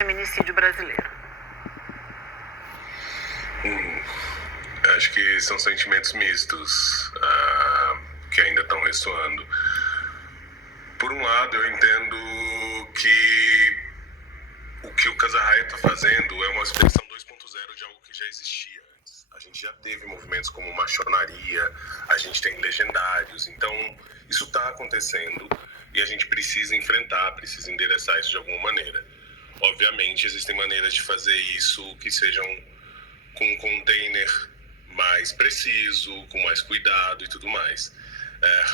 feminicídio brasileiro? Acho que são sentimentos mistos que ainda estão ressoando. Por um lado, eu entendo que o que o Casa Raia está fazendo é uma expressão 2.0 de algo que já existia antes. A gente já teve movimentos como machonaria, a gente tem legendários, então isso está acontecendo e a gente precisa enfrentar, precisa endereçar isso de alguma maneira. Obviamente, existem maneiras de fazer isso que sejam com um container mais preciso, com mais cuidado e tudo mais.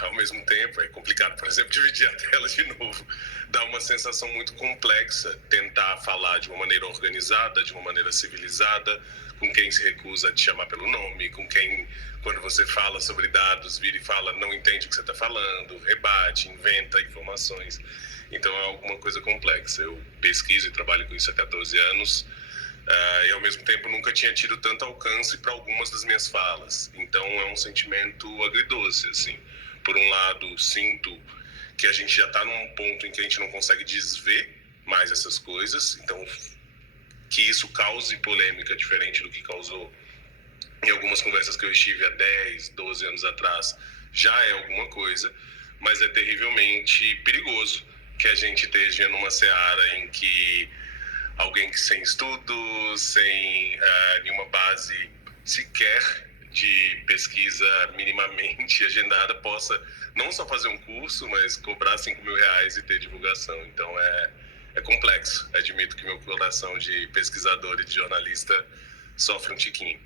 Ao mesmo tempo, é complicado, por exemplo, dividir a tela de novo. Dá uma sensação muito complexa tentar falar de uma maneira organizada, de uma maneira civilizada, com quem se recusa a te chamar pelo nome, com quem, quando você fala sobre dados, vira e fala, não entende o que você está falando, rebate, inventa informações. Então é alguma coisa complexa. Eu pesquiso e trabalho com isso há 14 anos. E ao mesmo tempo nunca tinha tido tanto alcance para algumas das minhas falas. Então é um sentimento agridoce, assim. Por um lado, sinto que a gente já está num ponto em que a gente não consegue desver mais essas coisas. Então, que isso cause polêmica diferente do que causou em algumas conversas que eu estive há 10, 12 anos atrás, já é alguma coisa, mas é terrivelmente perigoso que a gente esteja numa seara em que alguém que sem estudo, sem nenhuma base sequer de pesquisa minimamente agendada possa não só fazer um curso, mas cobrar R$ 5.000 e ter divulgação. Então é complexo. Admito que meu coração de pesquisador e de jornalista sofre um tiquinho.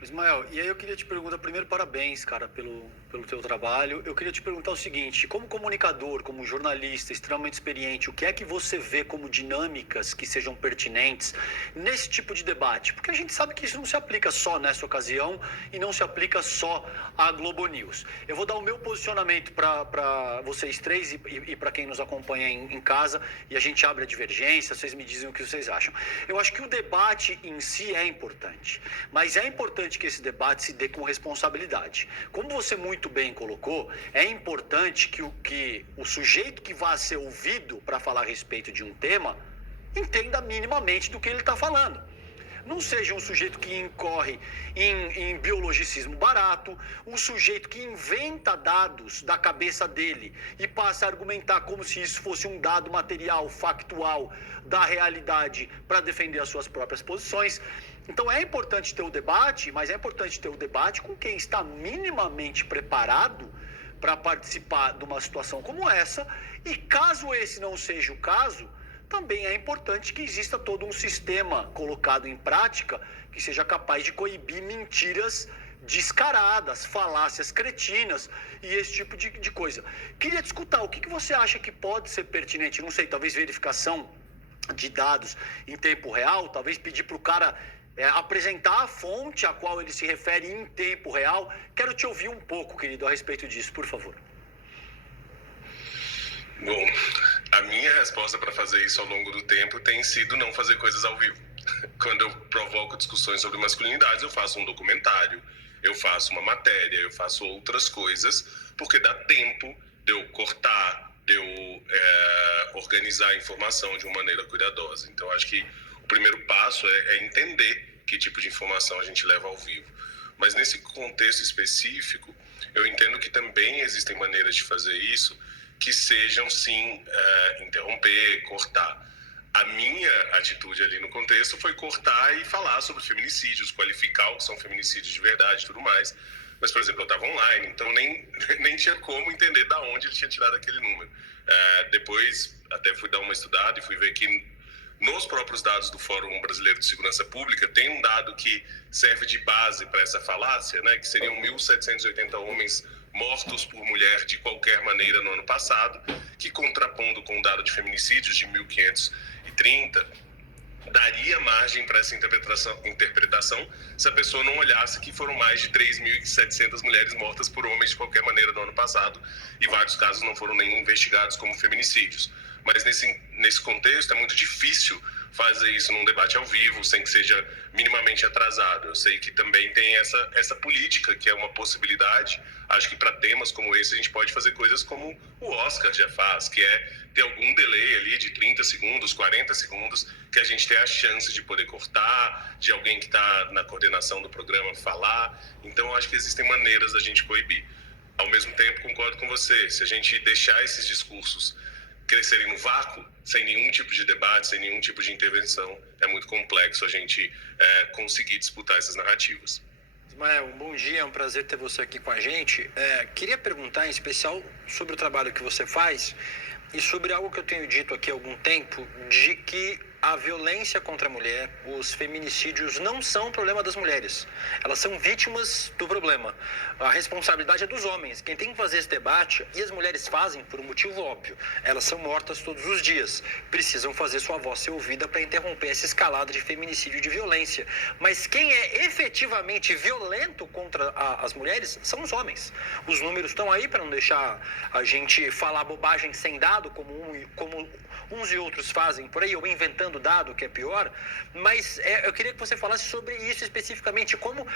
Ismael, e aí eu queria te perguntar, primeiro, parabéns, cara, pelo teu trabalho. Eu queria te perguntar o seguinte, como comunicador, como jornalista extremamente experiente, o que é que você vê como dinâmicas que sejam pertinentes nesse tipo de debate? Porque a gente sabe que isso não se aplica só nessa ocasião e não se aplica só à Globo News. Eu vou dar o meu posicionamento para vocês três e para quem nos acompanha em casa, e a gente abre a divergência, vocês me dizem o que vocês acham. Eu acho que o debate em si é importante, mas é importante que esse debate se dê com responsabilidade. Como você muito bem colocou, é importante que o sujeito que vai ser ouvido para falar a respeito de um tema entenda minimamente do que ele está falando. Não seja um sujeito que incorre em biologicismo barato, um sujeito que inventa dados da cabeça dele e passa a argumentar como se isso fosse um dado material, factual da realidade para defender as suas próprias posições. Então é importante ter o debate, mas é importante ter o debate com quem está minimamente preparado para participar de uma situação como essa, e caso esse não seja o caso, também é importante que exista todo um sistema colocado em prática que seja capaz de coibir mentiras descaradas, falácias cretinas e esse tipo de coisa. Queria te escutar, o que você acha que pode ser pertinente? Não sei, talvez verificação de dados em tempo real, talvez pedir para o cara apresentar a fonte a qual ele se refere em tempo real. Quero te ouvir um pouco, querido, a respeito disso, por favor. Bom, a minha resposta para fazer isso ao longo do tempo tem sido não fazer coisas ao vivo. Quando eu provoco discussões sobre masculinidades, eu faço um documentário, eu faço uma matéria, eu faço outras coisas, porque dá tempo de eu cortar, de eu organizar a informação de uma maneira cuidadosa. Então, acho que o primeiro passo é entender que tipo de informação a gente leva ao vivo. Mas nesse contexto específico, eu entendo que também existem maneiras de fazer isso que sejam, sim, interromper, cortar. A minha atitude ali no contexto foi cortar e falar sobre feminicídios, qualificar o que são feminicídios de verdade e tudo mais. Mas, por exemplo, eu estava online, então nem tinha como entender de onde ele tinha tirado aquele número. Depois, até fui dar uma estudada e fui ver que nos próprios dados do Fórum Brasileiro de Segurança Pública tem um dado que serve de base para essa falácia, né, que seriam 1.780 homens mortos por mulher de qualquer maneira no ano passado, que, contrapondo com o dado de feminicídios de 1.530, daria margem para essa interpretação se a pessoa não olhasse que foram mais de 3.700 mulheres mortas por homens de qualquer maneira no ano passado, e vários casos não foram nem investigados como feminicídios. Mas nesse contexto é muito difícil fazer isso num debate ao vivo, sem que seja minimamente atrasado. Eu sei que também tem essa política, que é uma possibilidade. Acho que para temas como esse a gente pode fazer coisas como o Oscar já faz, que é ter algum delay ali de 30 segundos, 40 segundos, que a gente tem a chance de poder cortar, de alguém que está na coordenação do programa falar. Então, eu acho que existem maneiras da gente coibir. Ao mesmo tempo, concordo com você, se a gente deixar esses discursos crescerem no vácuo, sem nenhum tipo de debate, sem nenhum tipo de intervenção, é muito complexo a gente conseguir disputar essas narrativas. Ismael, bom dia, é um prazer ter você aqui com a gente. Queria perguntar em especial sobre o trabalho que você faz e sobre algo que eu tenho dito aqui há algum tempo, de que a violência contra a mulher, os feminicídios não são um problema das mulheres. Elas são vítimas do problema. A responsabilidade é dos homens. Quem tem que fazer esse debate, e as mulheres fazem por um motivo óbvio, elas são mortas todos os dias. Precisam fazer sua voz ser ouvida para interromper essa escalada de feminicídio e de violência. Mas quem é efetivamente violento contra as mulheres são os homens. Os números estão aí para não deixar a gente falar bobagem sem dado, como uns e outros fazem por aí, ou inventando dado, que é pior. Mas eu queria que você falasse sobre isso especificamente, como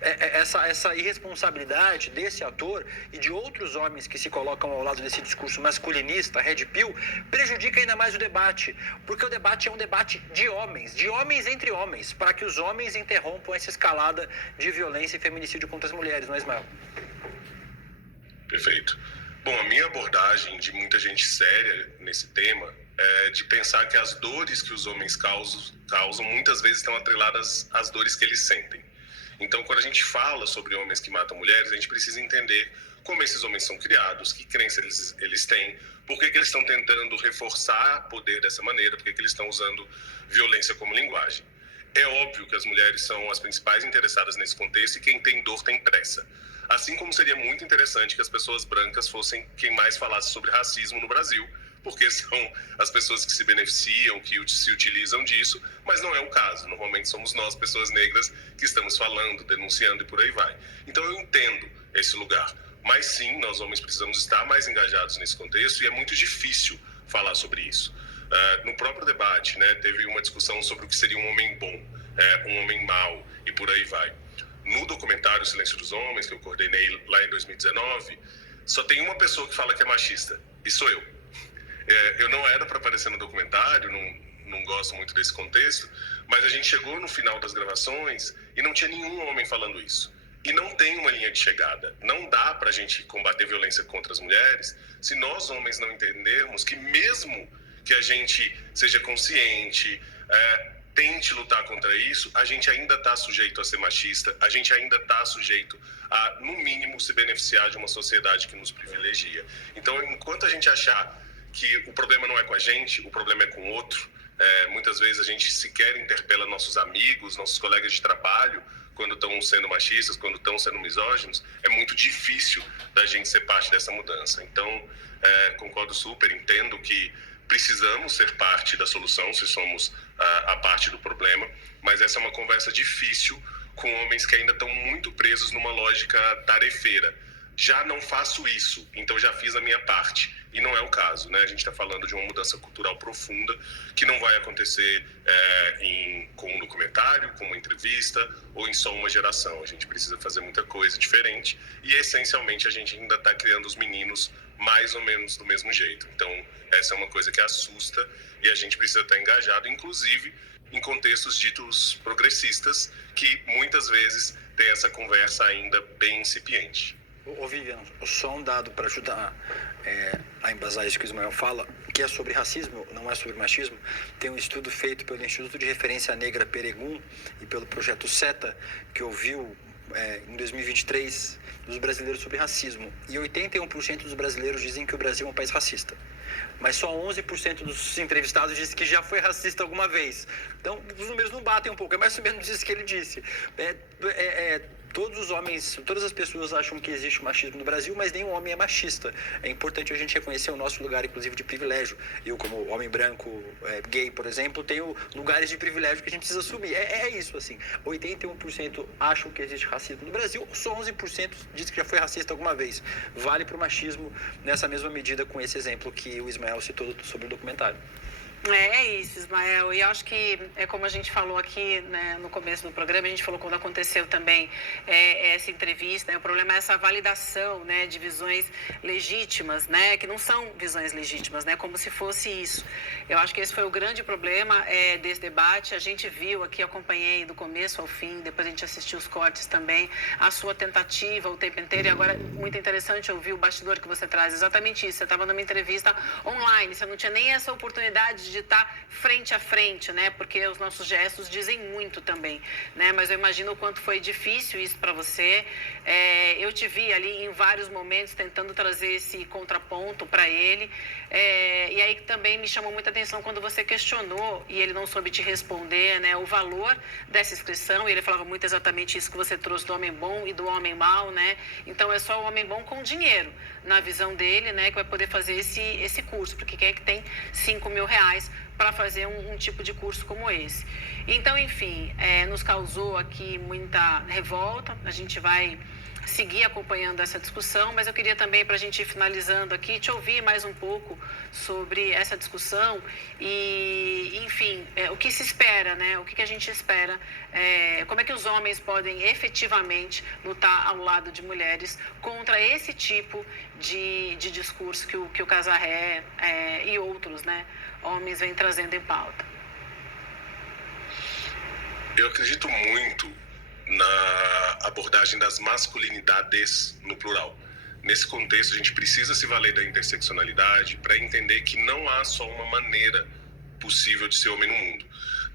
essa irresponsabilidade desse ator e de outros homens que se colocam ao lado desse discurso masculinista, red pill, prejudica ainda mais o debate, porque o debate é um debate de homens entre homens, para que os homens interrompam essa escalada de violência e feminicídio contra as mulheres, não é, Ismael? Perfeito. Bom, a minha abordagem de muita gente séria nesse tema é de pensar que as dores que os homens causam muitas vezes estão atreladas às dores que eles sentem. Então, quando a gente fala sobre homens que matam mulheres, a gente precisa entender como esses homens são criados, que crenças eles têm, por que eles estão tentando reforçar poder dessa maneira, por que eles estão usando violência como linguagem. É óbvio que as mulheres são as principais interessadas nesse contexto e quem tem dor tem pressa. Assim como seria muito interessante que as pessoas brancas fossem quem mais falasse sobre racismo no Brasil, porque são as pessoas que se beneficiam, que se utilizam disso, mas não é o caso. Normalmente somos nós, pessoas negras, que estamos falando, denunciando e por aí vai. Então eu entendo esse lugar, mas sim, nós homens precisamos estar mais engajados nesse contexto e é muito difícil falar sobre isso. No próprio debate, né, teve uma discussão sobre o que seria um homem bom, um homem mau e por aí vai. No documentário Silêncio dos Homens, que eu coordenei lá em 2019, só tem uma pessoa que fala que é machista, e sou eu. Eu não era para aparecer no documentário, não gosto muito desse contexto, mas a gente chegou no final das gravações e não tinha nenhum homem falando isso. E não tem uma linha de chegada. Não dá para a gente combater violência contra as mulheres se nós, homens, não entendermos que mesmo que a gente seja consciente, tente lutar contra isso, a gente ainda está sujeito a ser machista, a gente ainda está sujeito a, no mínimo, se beneficiar de uma sociedade que nos privilegia. Então, enquanto a gente achar que o problema não é com a gente, o problema é com o outro, muitas vezes a gente sequer interpela nossos amigos, nossos colegas de trabalho, quando estão sendo machistas, quando estão sendo misóginos, é muito difícil da gente ser parte dessa mudança. Então, concordo super, entendo que precisamos ser parte da solução, se somos a parte do problema, mas essa é uma conversa difícil com homens que ainda estão muito presos numa lógica tarefeira. Já não faço isso, então já fiz a minha parte. E não é o caso, né? A gente está falando de uma mudança cultural profunda que não vai acontecer com um documentário, com uma entrevista ou em só uma geração. A gente precisa fazer muita coisa diferente e, essencialmente, a gente ainda está criando os meninos mais ou menos do mesmo jeito. Então, essa é uma coisa que assusta e a gente precisa estar engajado, inclusive em contextos ditos progressistas, que muitas vezes tem essa conversa ainda bem incipiente. Ô Vivian, só um dado para ajudar a embasar isso que o Ismael fala, que é sobre racismo, não é sobre machismo. Tem um estudo feito pelo Instituto de Referência Negra Peregum e pelo Projeto SETA, que ouviu em 2023 dos brasileiros sobre racismo. E 81% dos brasileiros dizem que o Brasil é um país racista. Mas só 11% dos entrevistados dizem que já foi racista alguma vez. Então, os números não batem um pouco, é mais ou menos isso que ele disse. Todos os homens, todas as pessoas acham que existe machismo no Brasil, mas nenhum homem é machista. É importante a gente reconhecer o nosso lugar, inclusive, de privilégio. Eu, como homem branco, gay, por exemplo, tenho lugares de privilégio que a gente precisa assumir. É isso, assim. 81% acham que existe racismo no Brasil, só 11% diz que já foi racista alguma vez. Vale para o machismo nessa mesma medida com esse exemplo que o Ismael citou sobre o documentário. É isso, Ismael. E eu acho que é como a gente falou aqui, né, no começo do programa, a gente falou quando aconteceu também essa entrevista, né, o problema é essa validação, né, de visões legítimas, né, que não são visões legítimas, né, como se fosse isso. Eu acho que esse foi o grande problema desse debate. A gente viu aqui, acompanhei do começo ao fim, depois a gente assistiu os cortes também, a sua tentativa o tempo inteiro. E agora, muito interessante ouvir o bastidor que você traz, exatamente isso. Você estava numa entrevista online, você não tinha nem essa oportunidade de estar frente a frente, né? Porque os nossos gestos dizem muito também, né? Mas eu imagino o quanto foi difícil isso para você. Eu te vi ali em vários momentos tentando trazer esse contraponto para ele. E aí também me chamou muita atenção quando você questionou e ele não soube te responder, né? O valor dessa inscrição. E ele falava muito exatamente isso que você trouxe do homem bom e do homem mau, né? Então é só o homem bom com dinheiro, na visão dele, né? Que vai poder fazer esse curso, porque quem é que tem R$ 5.000 para fazer um tipo de curso como esse? Então, enfim, nos causou aqui muita revolta. A gente vai seguir acompanhando essa discussão, mas eu queria também, para a gente ir finalizando aqui, te ouvir mais um pouco sobre essa discussão e, enfim, o que se espera, né? O que a gente espera, como é que os homens podem efetivamente lutar ao lado de mulheres contra esse tipo de discurso que o Casarré e outros, né, homens vêm trazendo em pauta. Eu acredito muito na abordagem das masculinidades no plural. Nesse contexto, a gente precisa se valer da interseccionalidade para entender que não há só uma maneira possível de ser homem no mundo.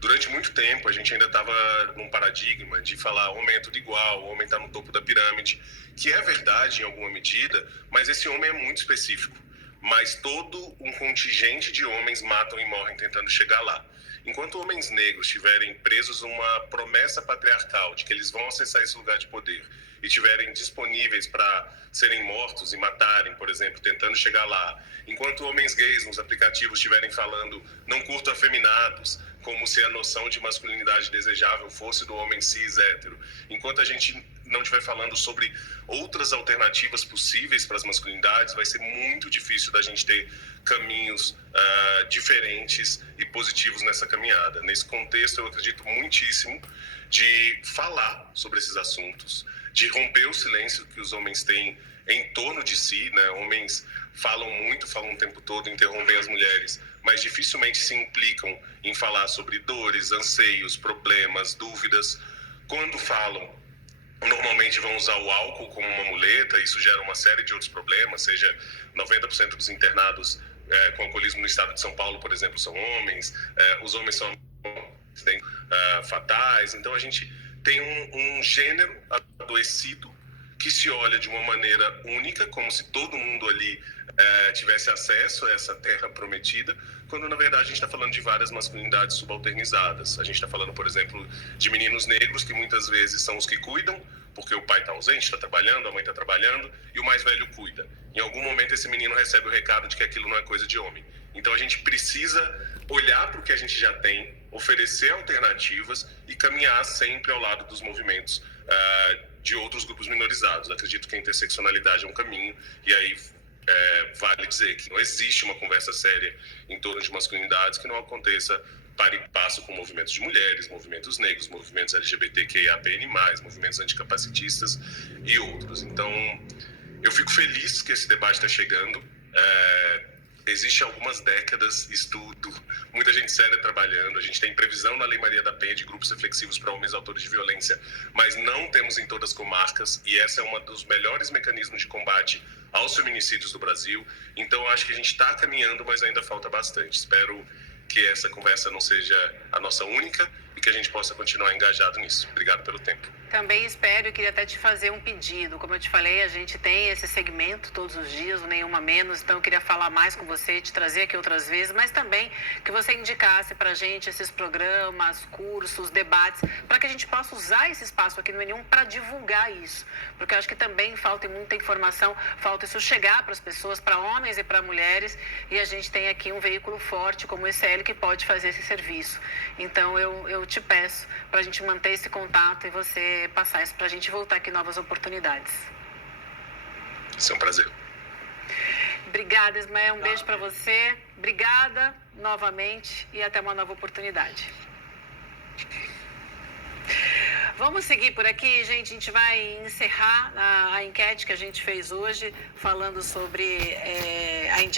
Durante muito tempo, a gente ainda estava num paradigma de falar homem é tudo igual, o homem está no topo da pirâmide, que é verdade em alguma medida, mas esse homem é muito específico. Mas todo um contingente de homens matam e morrem tentando chegar lá. Enquanto homens negros estiverem presos a uma promessa patriarcal de que eles vão acessar esse lugar de poder e estiverem disponíveis para serem mortos e matarem, por exemplo, tentando chegar lá, enquanto homens gays nos aplicativos estiverem falando não curto afeminados, como se a noção de masculinidade desejável fosse do homem cis hétero, enquanto a gente não estiver falando sobre outras alternativas possíveis para as masculinidades, vai ser muito difícil da gente ter caminhos diferentes e positivos nessa caminhada. Nesse contexto, eu acredito muitíssimo de falar sobre esses assuntos, de romper o silêncio que os homens têm em torno de si, né? Homens falam muito, falam o tempo todo, interrompem as mulheres, mas dificilmente se implicam em falar sobre dores, anseios, problemas, dúvidas. Quando falam, normalmente vão usar o álcool como uma muleta, isso gera uma série de outros problemas, seja 90% dos internados com alcoolismo no estado de São Paulo, por exemplo, são homens, os homens são fatais, então a gente tem um gênero adoecido que se olha de uma maneira única, como se todo mundo ali tivesse acesso a essa terra prometida, quando na verdade a gente está falando de várias masculinidades subalternizadas. A gente está falando, por exemplo, de meninos negros que muitas vezes são os que cuidam, porque o pai está ausente, está trabalhando, a mãe está trabalhando, e o mais velho cuida. Em algum momento esse menino recebe o recado de que aquilo não é coisa de homem. Então a gente precisa olhar para o que a gente já tem, oferecer alternativas e caminhar sempre ao lado dos movimentos de outros grupos minorizados. Acredito que a interseccionalidade é um caminho, e aí vale dizer que não existe uma conversa séria em torno de masculinidades que não aconteça para e passo com movimentos de mulheres, movimentos negros, movimentos LGBTQIAPN+, movimentos anticapacitistas e outros. Então, eu fico feliz que esse debate está chegando. Existe algumas décadas estudo, muita gente séria trabalhando, a gente tem previsão na Lei Maria da Penha de grupos reflexivos para homens autores de violência, mas não temos em todas as comarcas, e essa é um dos melhores mecanismos de combate aos feminicídios do Brasil. Então eu acho que a gente está caminhando, mas ainda falta bastante. Espero que essa conversa não seja a nossa única e que a gente possa continuar engajado nisso. Obrigado pelo tempo. Também espero e queria até te fazer um pedido. Como eu te falei, a gente tem esse segmento todos os dias, o Nenhuma Menos, então eu queria falar mais com você, te trazer aqui outras vezes, mas também que você indicasse pra gente esses programas, cursos, debates, para que a gente possa usar esse espaço aqui no N1 para divulgar isso. Porque eu acho que também falta muita informação, falta isso chegar para as pessoas, para homens e para mulheres, e a gente tem aqui um veículo forte como o ECL que pode fazer esse serviço. Então eu te peço para a gente manter esse contato e você passar isso para a gente voltar aqui em novas oportunidades. Isso é um prazer. Obrigada, Ismael. Um beijo para você. Obrigada novamente e até uma nova oportunidade. Vamos seguir por aqui, gente. A gente vai encerrar a enquete que a gente fez hoje, falando sobre a indicação